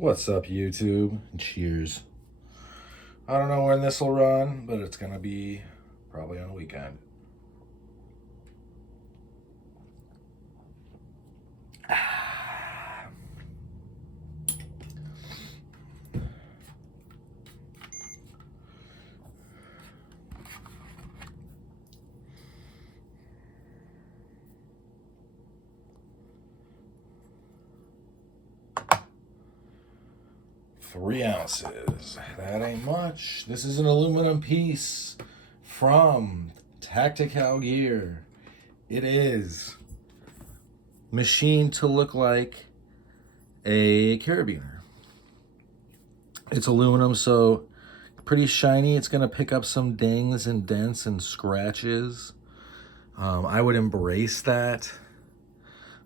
What's up, YouTube? Cheers. I don't know when this will run, but it's going to be probably on a weekend. Three ounces. That ain't much. This is an aluminum piece from Tactikowl gear. It is machined to look like a carabiner. It's aluminum, so pretty shiny. It's going to pick up some dings and dents and scratches. I would embrace that.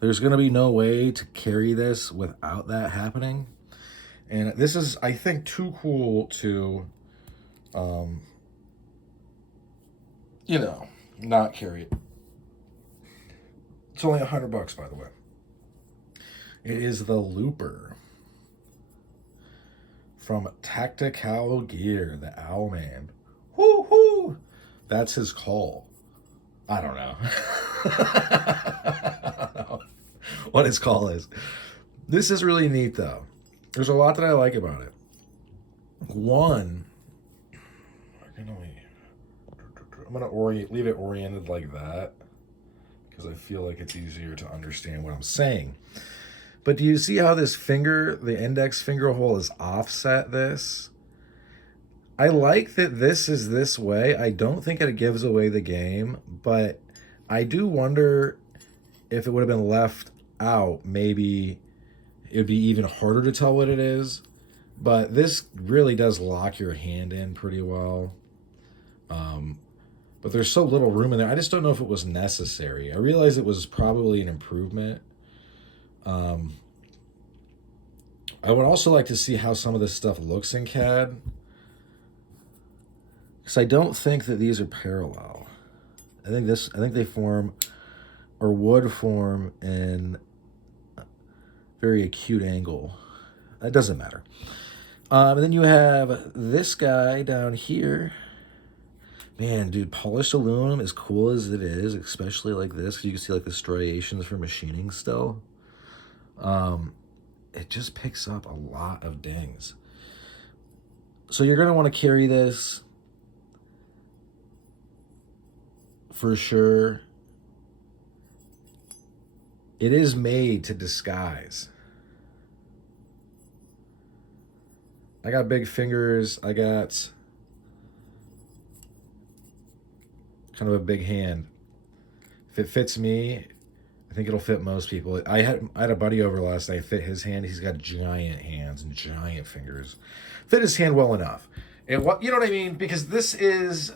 There's going to be no way to carry this without that happening. And this is, I think, too cool to, not carry it. It's only $100, by the way. It is the Looper from Tactikowl Gear, the Owlman. Woo-hoo! That's his call. I don't know. I don't know what his call is. This is really neat, though. There's a lot that I like about it. One, I'm gonna leave it oriented like that because I feel like it's easier to understand what I'm saying. But do you see how this finger, the index finger hole, is offset this? I like that this is this way. I don't think it gives away the game, but I do wonder if it would have been left out, maybe it'd be even harder to tell what it is. But this really does lock your hand in pretty well. But there's so little room in there. I just don't know if it was necessary. I realize it was probably an improvement. I would also like to see how some of this stuff looks in CAD, because I don't think that these are parallel. I think they form, or would form, in a very acute angle. It doesn't matter. And then you have this guy down here. Man, dude, polished aluminum, as cool as it is, especially like this, you can see like the striations for machining still. It just picks up a lot of dings. So you're going to want to carry this for sure. It is made to disguise. I got big fingers. I got kind of a big hand. If it fits me, I think it'll fit most people. I had a buddy over last night, fit his hand. He's got giant hands and giant fingers. Fit his hand well enough. And what, you know what I mean? Because this is,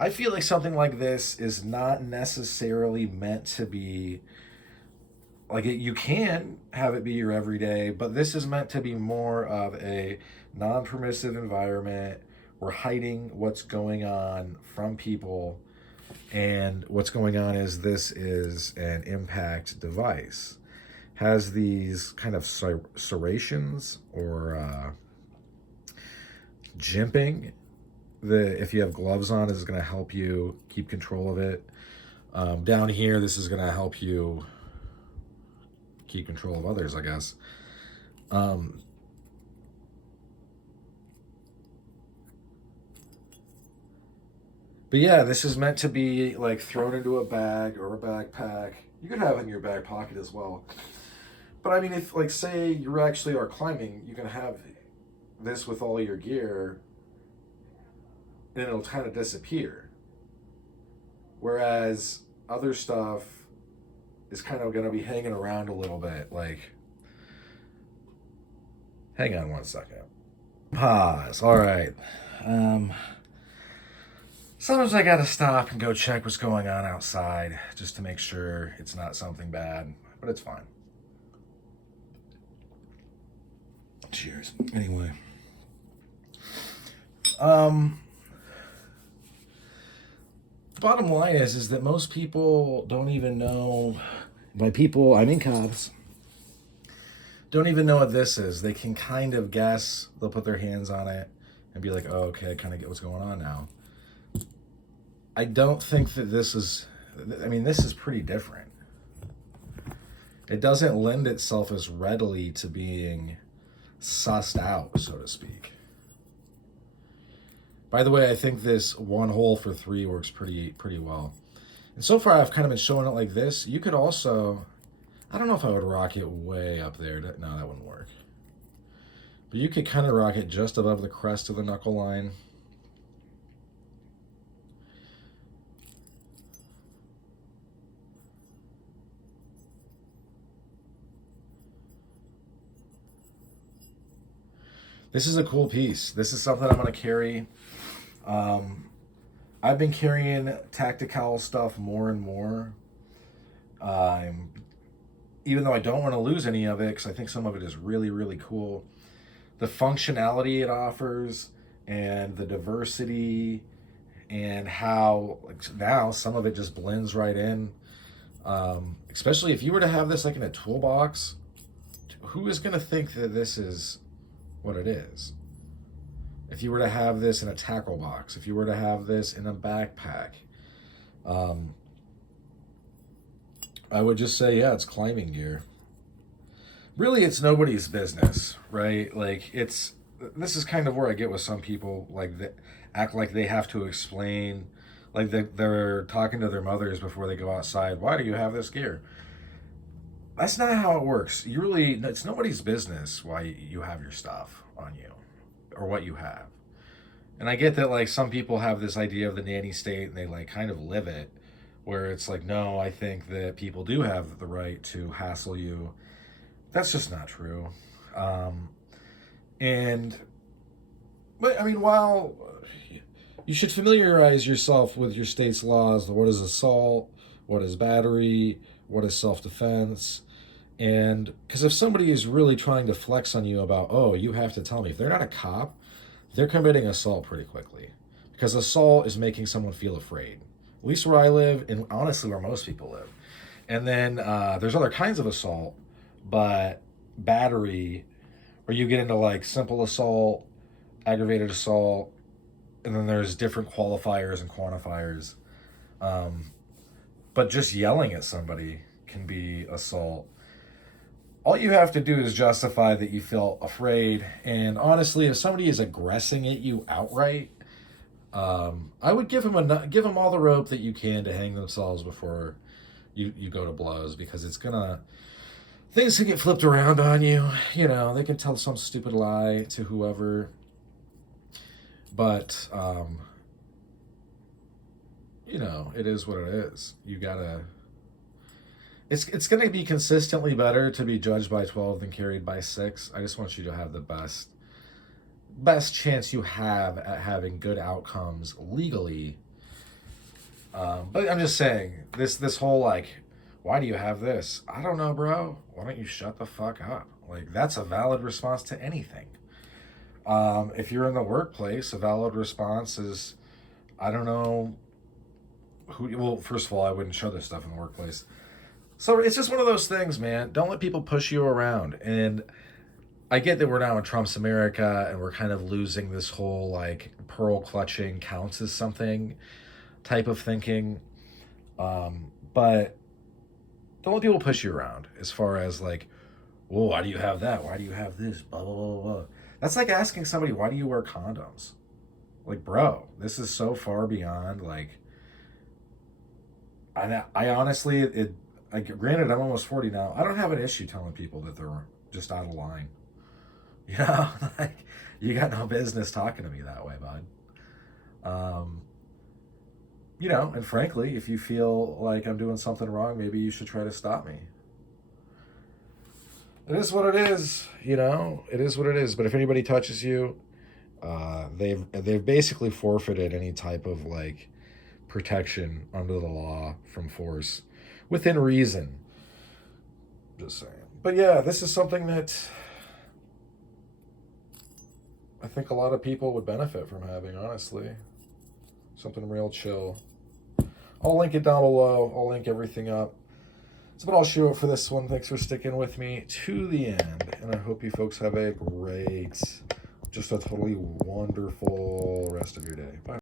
I feel like something like this is not necessarily meant to be like it. You can have it be your everyday, but this is meant to be more of a non-permissive environment. We're hiding what's going on from people. And what's going on is this is an impact device. Has these kind of serrations or jimping that if you have gloves on is going to help you keep control of it. Down here, this is going to help you keep control of others, I guess. But yeah, this is meant to be like thrown into a bag or a backpack. You could have it in your back pocket as well. But I mean, if like say you actually are climbing, you can have this with all your gear and it'll kind of disappear. Whereas other stuff is kind of going to be hanging around a little bit. Like, hang on one second. Pause. All right. Sometimes I gotta stop and go check what's going on outside just to make sure it's not something bad, but it's fine. Cheers. Anyway. Bottom line is that most people don't even know, by people, I mean cops, don't even know what this is, they can kind of guess. They'll put their hands on it and be like, oh, okay, I kind of get what's going on now. I don't think that this is, I mean, this is pretty different. It doesn't lend itself as readily to being sussed out, so to speak. By the way, I think this 1 hole for 3 works pretty well. And so far, I've kind of been showing it like this. You could also, I don't know if I would rock it way up there. No, that wouldn't work. But you could kind of rock it just above the crest of the knuckle line. This is a cool piece. This is something I'm going to carry. I've been carrying Tactikowl stuff more and more. Even though I don't want to lose any of it, because I think some of it is really, really cool. The functionality it offers and the diversity and how now some of it just blends right in. Especially if you were to have this like in a toolbox, who is going to think that this is what it is? If you were to have this in a tackle box, if you were to have this in a backpack, I would just say, yeah, it's climbing gear. Really, it's nobody's business, right? Like, this is kind of where I get with some people, like, that act like they have to explain, like they're talking to their mothers before they go outside. Why do you have this gear? That's not how it works. It's nobody's business why you have your stuff on you or what you have. And I get that, like, some people have this idea of the nanny state and they, like, kind of live it, where it's like, no, I think that people do have the right to hassle you. That's just not true. But I mean, while you should familiarize yourself with your state's laws, what is assault, what is battery, what is self-defense, and because if somebody is really trying to flex on you about, oh, you have to tell me, if they're not a cop, they're committing assault pretty quickly, because assault is making someone feel afraid. At least where I live, and honestly where most people live. And then there's other kinds of assault, but battery, where you get into like simple assault, aggravated assault, and then there's different qualifiers and quantifiers. But just yelling at somebody can be assault. All you have to do is justify that you feel afraid. And honestly, if somebody is aggressing at you outright, I would give them all the rope that you can to hang themselves before you go to blows, because things can get flipped around on you. You know, they can tell some stupid lie to whoever. But you know, it is what it is. You gotta. It's gonna be consistently better to be judged by 12 than carried by 6. I just want you to have the best chance you have at having good outcomes legally. But I'm just saying, this whole like, why do you have this? I don't know, bro. Why don't you shut the fuck up? Like, that's a valid response to anything. If you're in the workplace, a valid response is, I don't know who. Well, first of all, I wouldn't show this stuff in the workplace. So it's just one of those things, man. Don't let people push you around. And I get that we're now in Trump's America and we're kind of losing this whole like pearl clutching counts as something type of thinking. But don't let people push you around as far as like, whoa, why do you have that? Why do you have this? Blah, blah, blah, blah. That's like asking somebody, why do you wear condoms? Like, bro, this is so far beyond like, I honestly, granted, I'm almost 40 now. I don't have an issue telling people that they're just out of line. You know, like, you got no business talking to me that way, bud. You know, and frankly, if you feel like I'm doing something wrong, maybe you should try to stop me. It is what it is, you know. It is what it is. But if anybody touches you, they've basically forfeited any type of like protection under the law from force within reason. Just saying. But yeah, this is something that I think a lot of people would benefit from having, honestly. Something real chill. I'll link it down below. I'll link everything up. So, but I'll show it for this one. Thanks for sticking with me to the end. And I hope you folks have a great, just a totally wonderful rest of your day. Bye.